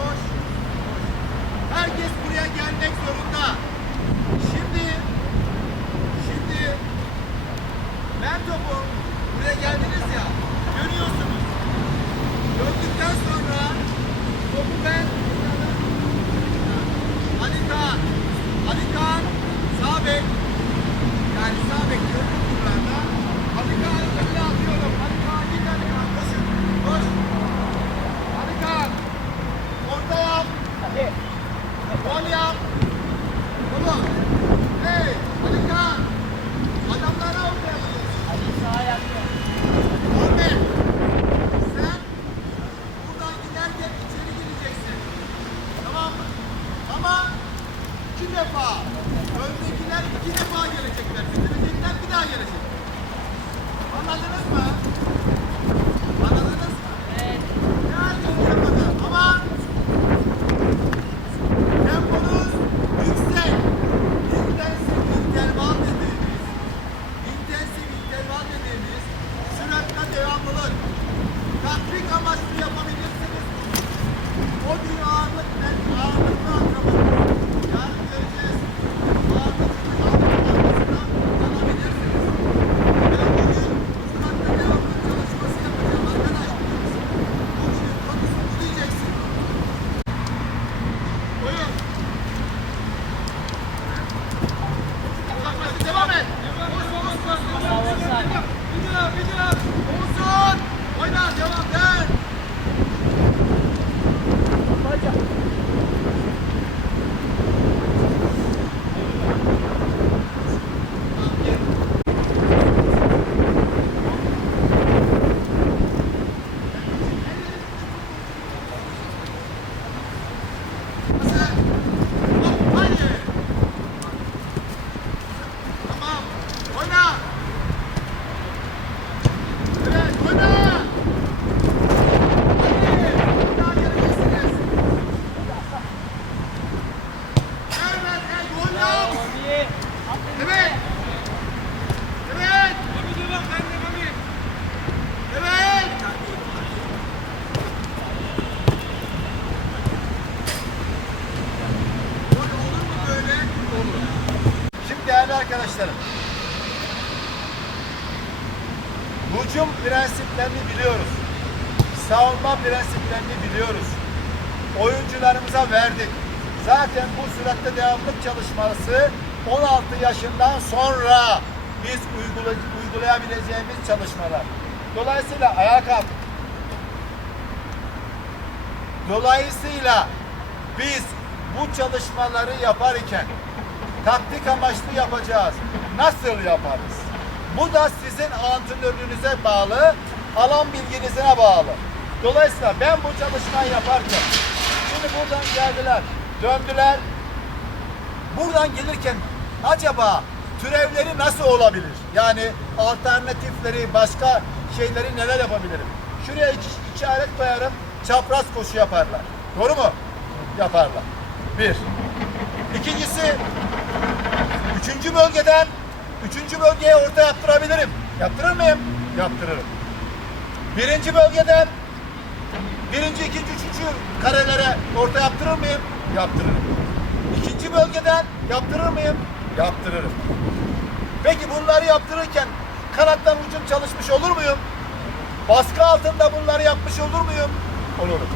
Boş. Herkes buraya gelmek zorunda. Şimdi şimdi ben topu buraya geldiniz ya görüyorsunuz. Gördükten sonra topu ben Ali Kaan Ali Kaan sağ bek yani sağ bek gördük defa. Öndekiler iki defa gelecekler. Bitirecekler bir daha gelecek. Anladınız mı? Anladınız mı? Evet. Yani yapmadı ama temponuz yüksek. İntensif interval dediğimiz intensif interval dediğimiz süratle devamlılık. Tatbik amaçlı yapabilirsiniz. O gün ağırlık ben Evet. Evet. Evet. Olur mu böyle? Olur. Şimdi değerli arkadaşlarım. Hücum prensiplerini biliyoruz. Savunma prensiplerini biliyoruz. Oyuncularımıza verdik. Zaten bu süratte devamlık çalışması 16 yaşından sonra biz uygula- uygulayabileceğimiz çalışmalar. Dolayısıyla ayağa kalk. Dolayısıyla biz bu çalışmaları yaparken taktik amaçlı yapacağız. Nasıl yaparız? Bu da sizin antrenörünüze bağlı, alan bilginize bağlı. Dolayısıyla ben bu çalışmayı yaparken, şimdi buradan geldiler, döndüler. Buradan gelirken acaba türevleri nasıl olabilir? Yani alternatifleri, başka şeyleri neler yapabilirim? Şuraya iki, işaret koyarım, çapraz koşu yaparlar. Doğru mu? Yaparlar. Bir. İkincisi, Üçüncü bölgeden üçüncü bölgeye orta yaptırabilirim. Yaptırır mıyım? Yaptırırım. Birinci bölgeden birinci, ikinci, üçüncü karelere orta yaptırır mıyım? Yaptırırım. İkinci bölgeden yaptırır mıyım? Yaptırırım. Peki bunları yaptırırken kanattan ucum çalışmış olur muyum? Baskı altında bunları yapmış olur muyum? Olurum.